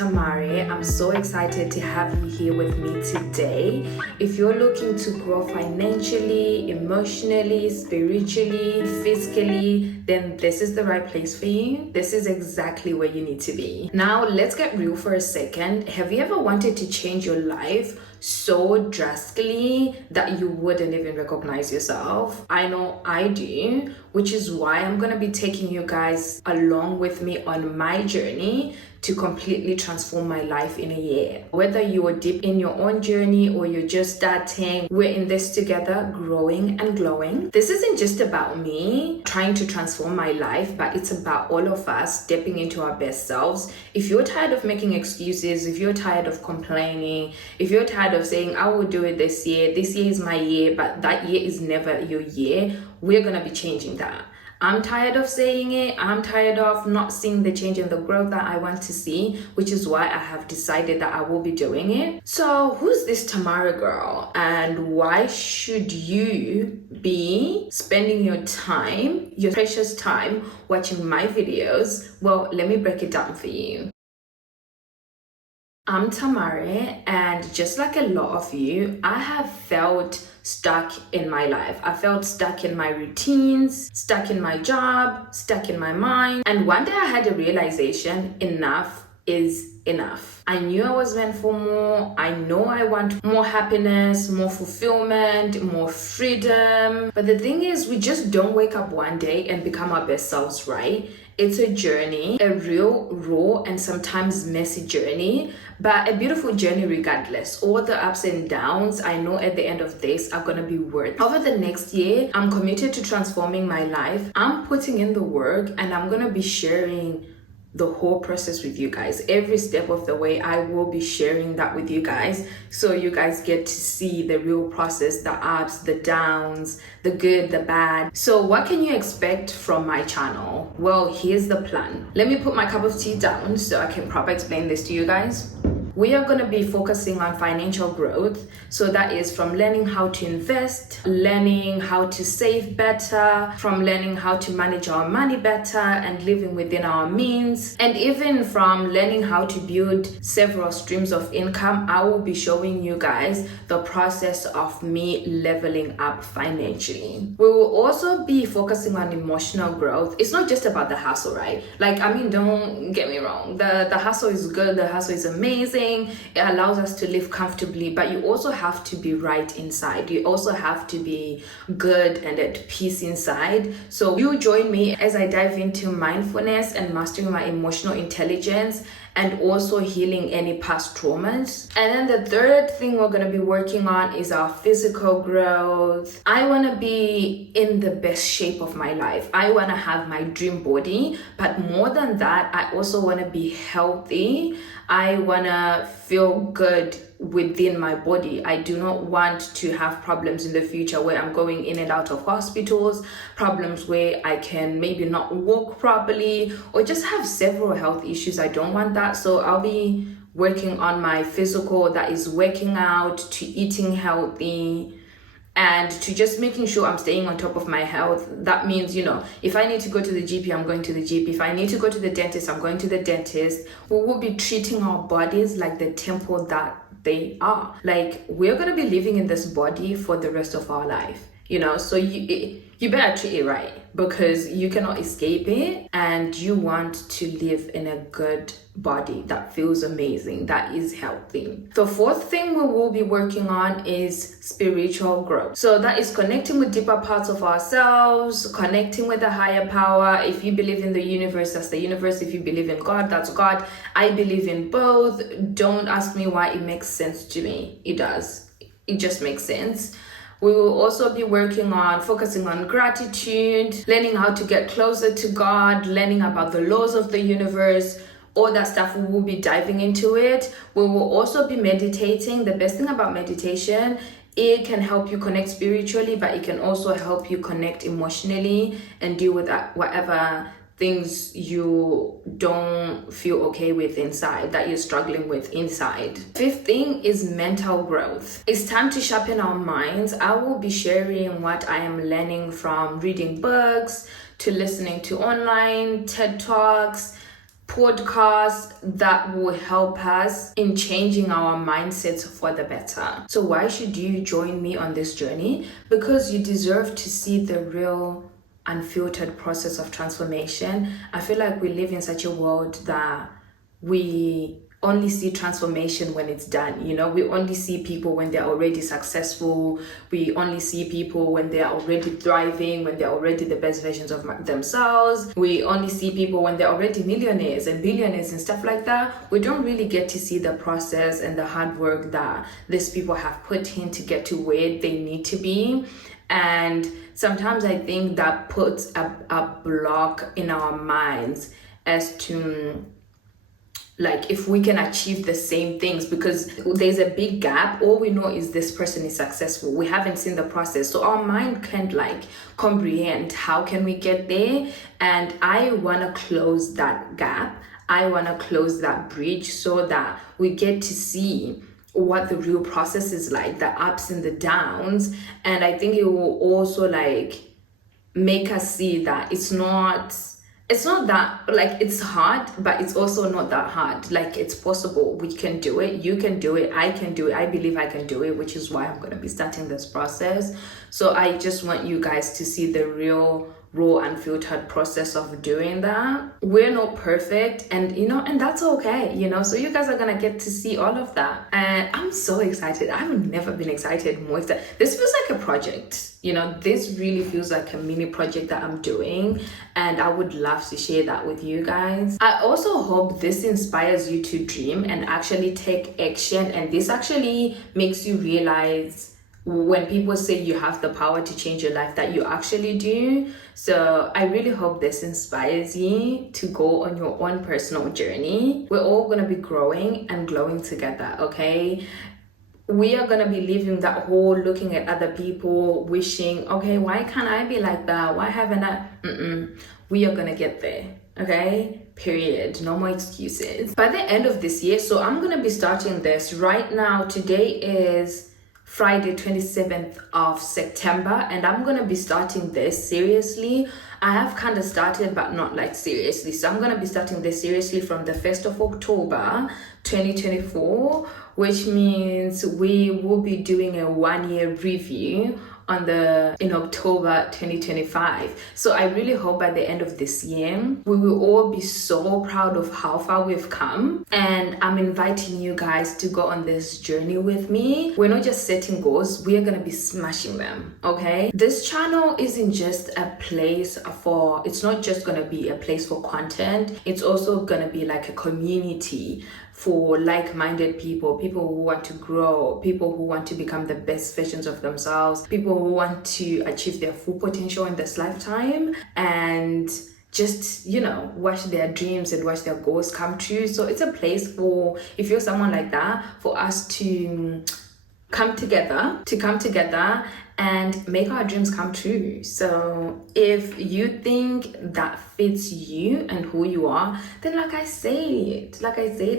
Tamare. I'm so excited to have you here with me today. If you're looking to grow financially, emotionally, spiritually, physically, then this is the right place for you. This is exactly where you need to be. Now, let's get real for a second. Have you ever wanted to change your life so drastically that you wouldn't even recognize yourself? I know I do, which is why I'm gonna be taking you guys along with me on my journey to completely transform my life in a year. Whether you are deep in your own journey or you're just starting, we're in this together, growing and glowing. This isn't just about me trying to transform my life, but it's about all of us stepping into our best selves. If you're tired of making excuses, if you're tired of complaining, if you're tired of saying, I will do it this year is my year, but that year is never your year, we're gonna be changing that. I'm tired of saying it. I'm tired of not seeing the change and the growth that I want to see, which is why I have decided that I will be doing it. So who's this Tamara girl, and why should you be spending your time, your precious time, watching my videos? Well, let me break it down for you. I'm Tamare, and just like a lot of you, I have felt stuck in my life. I felt stuck in my routines, stuck in my job, stuck in my mind. And one day I had a realization: enough is enough. I knew I was meant for more. I know I want more happiness, more fulfillment, more freedom. But the thing is, we just don't wake up one day and become our best selves, right? It's a journey, a real, raw, and sometimes messy journey, but a beautiful journey regardless. All the ups and downs, I know at the end of this are gonna be worth it. Over the next year, I'm committed to transforming my life. I'm putting in the work, and I'm gonna be sharing the whole process with you guys. Every step of the way, I will be sharing that with you guys, so you guys get to see the real process, the ups, the downs, the good, the bad. So what can you expect from my channel? Well, here's the plan. Let me put my cup of tea down so I can properly explain this to you guys. We are going to be focusing on financial growth. So that is from learning how to invest, learning how to save better, from learning how to manage our money better and living within our means, and even from learning how to build several streams of income. I will be showing you guys the process of me leveling up financially. We will also be focusing on emotional growth. It's not just about the hustle, right? Don't get me wrong. The hustle is good. The hustle is amazing. It allows us to live comfortably, but you also have to be right inside. You also have to be good and at peace inside. So you join me as I dive into mindfulness and mastering my emotional intelligence, and also healing any past traumas. And then the third thing we're going to be working on is our physical growth. I want to be in the best shape of my life. I want to have my dream body, but more than that, I also want to be healthy. I want to feel good within my body. I do not want to have problems in the future where I'm going in and out of hospitals, problems where I can maybe not walk properly, or just have several health issues. I don't want that. So I'll be working on my physical, that is working out, to eating healthy, and to just making sure I'm staying on top of my health. That means, if I need to go to the GP, I'm going to the GP. If I need to go to the dentist, I'm going to the dentist. We will be treating our bodies like the temple that they are. Like, we're going to be living in this body for the rest of our life, so you better treat it right, because you cannot escape it, and you want to live in a good body that feels amazing, that is healthy. The fourth thing we will be working on is spiritual growth. So that is connecting with deeper parts of ourselves, connecting with a higher power. If you believe in the universe, that's the universe. If you believe in God, that's God. I believe in both. Don't ask me why. It makes sense to me. It does. It just makes sense. We will also be focusing on gratitude, learning how to get closer to God, learning about the laws of the universe, all that stuff. We will be diving into it. We will also be meditating. The best thing about meditation, it can help you connect spiritually, but it can also help you connect emotionally and deal with whatever things you don't feel okay with inside, that you're struggling with inside. Fifth thing is mental growth. It's time to sharpen our minds. I will be sharing what I am learning from reading books to listening to online TED Talks, podcasts that will help us in changing our mindsets for the better. So why should you join me on this journey? Because you deserve to see the real unfiltered process of transformation. I feel like we live in such a world that we only see transformation when it's done. You know, we only see people when they're already successful. We only see people when they're already thriving, when they're already the best versions of themselves. We only see people when they're already millionaires and billionaires and stuff like that. We don't really get to see the process and the hard work that these people have put in to get to where they need to be. And sometimes I think that puts a block in our minds as to, like, if we can achieve the same things, because there's a big gap. All we know is this person is successful. We haven't seen the process. So our mind can't like comprehend how can we get there. And I want to close that gap. I want to close that bridge so that we get to see what the real process is like, the ups and the downs. And I think it will also like make us see that it's not that, like, it's hard, but it's also not that hard. Like, it's possible. We can do it. You can do it. I can do it. I believe I can do it, which is why I'm going to be starting this process. So I just want you guys to see the real, raw, unfiltered process of doing that. We're not perfect, and you know, and that's okay, you know. So you guys are going to get to see all of that. And I'm so excited. I've never been excited more. This feels like a project. You know, this really feels like a mini project that I'm doing, and I would love to share that with you guys. I also hope this inspires you to dream and actually take action, and this actually makes you realize when people say you have the power to change your life, that you actually do. So I really hope this inspires you to go on your own personal journey. We're all going to be growing and glowing together, okay? We are going to be leaving that whole looking at other people, wishing, okay, why can't I be like that? Why haven't I? We are going to get there, okay? Period. No more excuses. By the end of this year, so I'm going to be starting this right now. Today is Friday, 27th of September, and I'm going to be starting this seriously. I have kind of started, but not like seriously. So I'm going to be starting this seriously from the 1st of October, 2024, which means we will be doing a 1-year review in October 2025. So I really hope by the end of this year, we will all be so proud of how far we've come. And I'm inviting you guys to go on this journey with me. We're not just setting goals, we are going to be smashing them, okay? This channel isn't just a place for, it's not just going to be a place for content. It's also going to be like a community for like-minded people who want to grow, people who want to become the best versions of themselves, people who want to achieve their full potential in this lifetime, and just, you know, watch their dreams and watch their goals come true. So it's a place for, if you're someone like that, for us to come together and make our dreams come true. So if you think that fits you and who you are, then like I said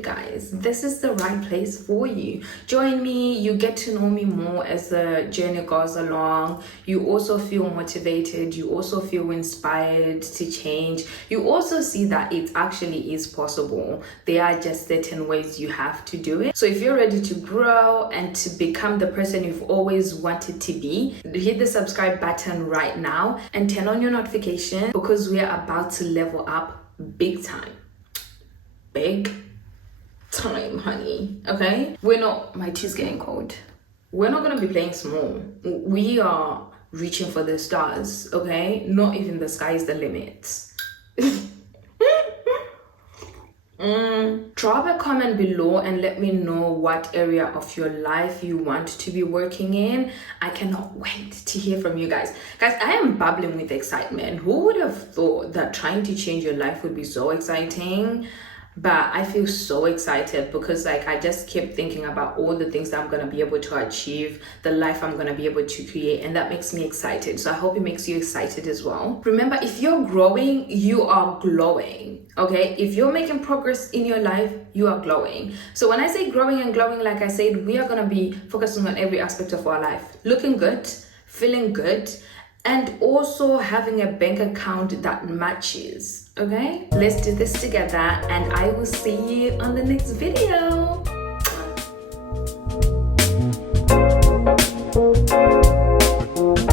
guys, this is the right place for you. Join me, you get to know me more as the journey goes along. You also feel motivated, you also feel inspired to change. You also see that it actually is possible. There are just certain ways you have to do it. So if you're ready to grow and to become the person you've always wanted to be, hit the subscribe button right now and turn on your notification, because we are about to level up big time, honey. Okay, my tea's getting cold. We're not gonna be playing small. We are reaching for the stars, okay? Not even the sky is the limit. Drop a comment below and let me know what area of your life you want to be working in. I cannot wait to hear from you guys. Guys, I am bubbling with excitement. Who would have thought that trying to change your life would be so exciting? But I feel so excited because like I just keep thinking about all the things that I'm going to be able to achieve, the life I'm going to be able to create, and that makes me excited. So I hope it makes you excited as well. Remember, if you're growing, you are glowing. Okay, if you're making progress in your life, you are glowing. So when I say growing and glowing, like I said, we are going to be focusing on every aspect of our life, looking good, feeling good, and also having a bank account that matches. Okay, let's do this together, and I will see you on the next video.